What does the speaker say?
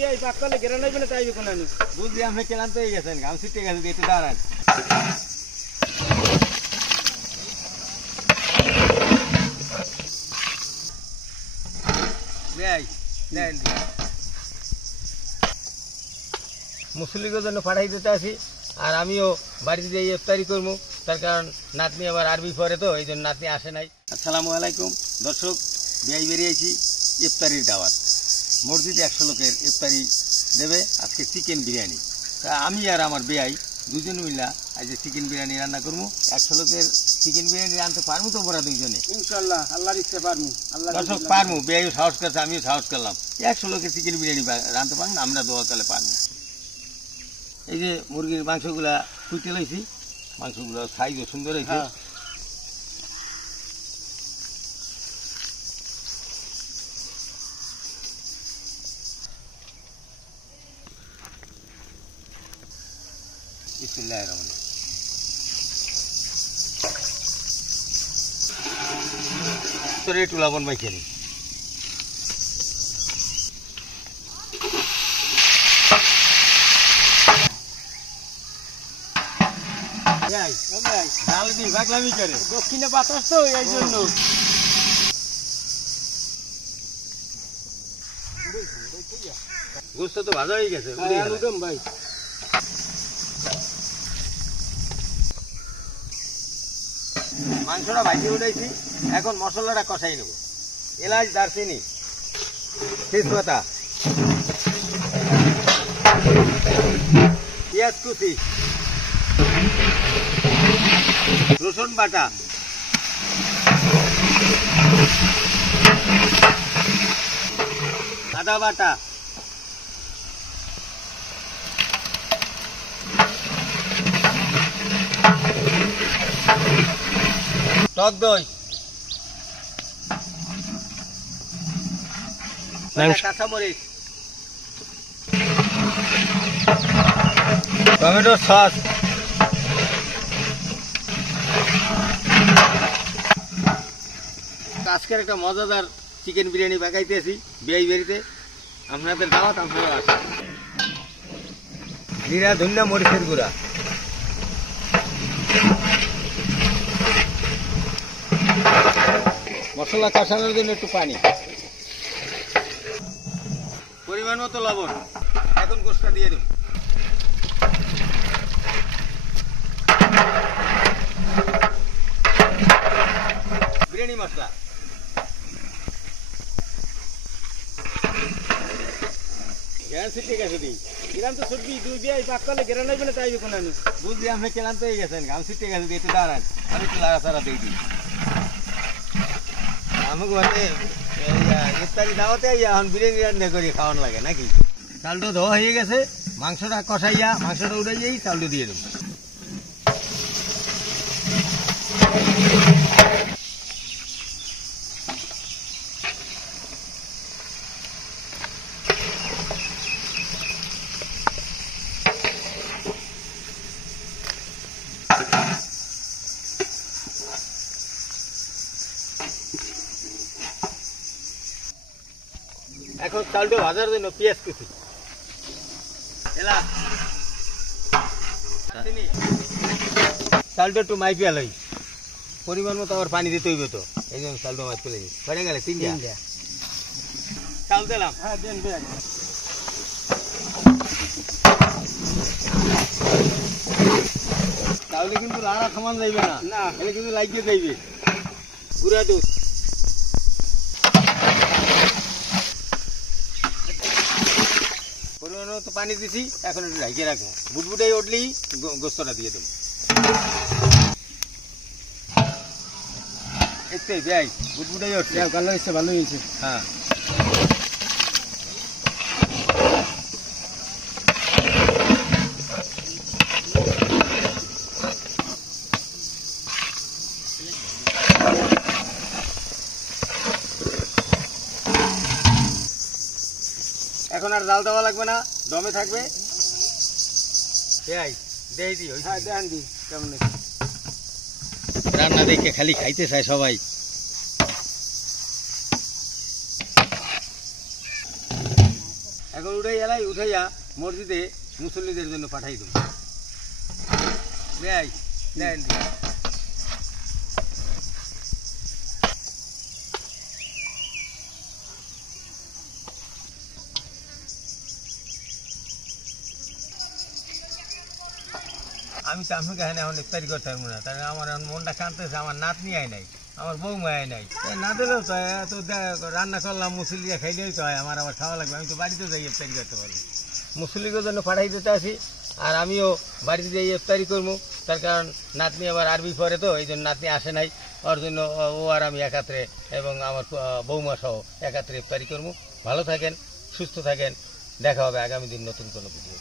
বিয়াই পাকলে গেরা নাইবে না তাইবে কোন আনি বুঝলি আপনি ক্লান্ত হয়ে গেছেন গাম ছিটে গেছে একটু দাঁড়ান বিয়াই দেন মুসলিমের জন্য পাঠাই দিতে আসি আর আমিও বাড়িতে যাই ইফতারি করবো তার কারণ নাতনি আবার আরবি পড়ে তো এই জন্য নাতনি আসে নাই। আসসালামু আলাইকুম দর্শক, বিয়াই বেরিয়েছি ইফতারির দাওয়াত। মসজিদে 100 লোকের ইফতারি দেবে আজকে চিকেন বিরিয়ানি। তা আমি আর আমার বেয়াই দুজন মিলা আজ চিকেন বিরিয়ানি রান্না করবো। 100 লোকের চিকেন বিরিয়ানি রাঁধতে পারবো তো পড়া দুইজনে ইনশাআল্লাহ, আল্লাহর ইচ্ছে পারমু। আল্লাহ দর্শক পারবো, বেয়াইও সাহস করছে আমিও সাহস করলাম। 100 লোকের চিকেন বিরিয়ানি রাঁধতে পারবো না, আমরা দোয়া তাহলে পারবো। এই যে মুরগির মাংসগুলা কুইটে লইছি, মাংসগুলো সাইজও সুন্দর হয়েছে। বিসমিল্লাহির রহমানির রহিম। তোরে একটু লবণ মাখিয়ে নিই। দক্ষিণে বাতাস তো এই জন্য গোস্ত তো ভাজা হয়ে গেছে ভাই। মাংসটা ভাজিয়ে উঠাইছি, এখন মশলাটা কষাই নেব। এলাচ, দারচিনি, তেজপাতা, পেঁয়াজ কুচি, রসুন বাটা, আদা বাটা, টক দই, কাঁচামরিচ, টমেটো সস, আজকের একটা মজাদার চিকেন বিরিয়ানি বানাইতেছি বিয়াই বাড়িতে। আপনাদের দাওয়াত, আপনারা আসেন। জিরা, ধনিয়া, মরিচের গুঁড়া, মশলা কষানোর জন্য একটু পানি, পরিমাণ মতো লবণ। এখন গোশটা দিয়ে দিন। বিরিয়ানি মশলা, বুঝলি আপনি ক্লান্ত হয়ে গেছেন গাম ছিটে গেছে একটু দাঁড়ান, আমি একটু লাড়াচাড়া দিয়ে দিই। আমাকে মানে ইফতারি দাওয়াতে এখন বিরিয়ানি রান্না করি খাওয়ানো লাগে নাকি। চালটা ধোয়া হয়ে গেছে, মাংসটা কষাইয়া মাংসটা উঠাইয়াই চালটা দিয়ে দেবো। এখন চালটা ভাজার জন্য পেঁয়াজ কুচি, এলাচ, চালটা একটু মাইপিয়া লই, পরিমাণ মতো আবার পানি দিতে হইবে তো, এই জন্য চালটা মাছ ফেলে দিই। পড়ে গেলে 3টা চাল দিলাম। হ্যাঁ দেন দেন। তাহলে কিন্তু লাড়া সমান যাইবে না, না এলে কিন্তু লাগিয়ে যাইবে। গুঁড়া দুধ, পরিমাণ মতো পানি দিছি, এখন একটু ঢাকিয়ে রাখবো। বুটবুটাই উঠলেই গোস্তটা দিয়ে দেবো। এতে যাই বুটবুটাই উঠছে, ভালো হয়েছে, ভালো হয়েছে। হ্যাঁ এখন আর জাল দেওয়া লাগবে না, দমে থাকবে। রান্না দেখে খালি খাইতে চায় সবাই। এখন উঠাইয়া মসজিদে মুসল্লিদের জন্য পাঠাই দেবো। দেয় দেন আমি তো আপনাকে এখানে এখন ইফতারি করতে পারবো না, তাহলে আমার এখন মনটা কাঁদতেছে, আমার নাতনি আয় নাই, আমার বৌমা আয় নাই, না দিলেও তো এত রান্না করলাম মুসল্লিরা খাইলেই তো হয়, আমার আবার খাওয়া লাগবে, আমি তো বাড়িতে যাই ইফতারি করতে পারবো। মুসল্লিদের জন্য পাঠাই দিতে আসি আর আমিও বাড়িতে যাই ইফতারি করবো, তার কারণ নাতনি আবার আরবি পড়ে তো এই জন্য নাতনি আসে নাই, ওর জন্য ও আর আমি একাত্রে এবং আমার বৌমা সহ একাত্রে ইফতারি করবো। ভালো থাকেন, সুস্থ থাকেন, দেখা হবে আগামী দিন নতুন কোনো ভিডিও।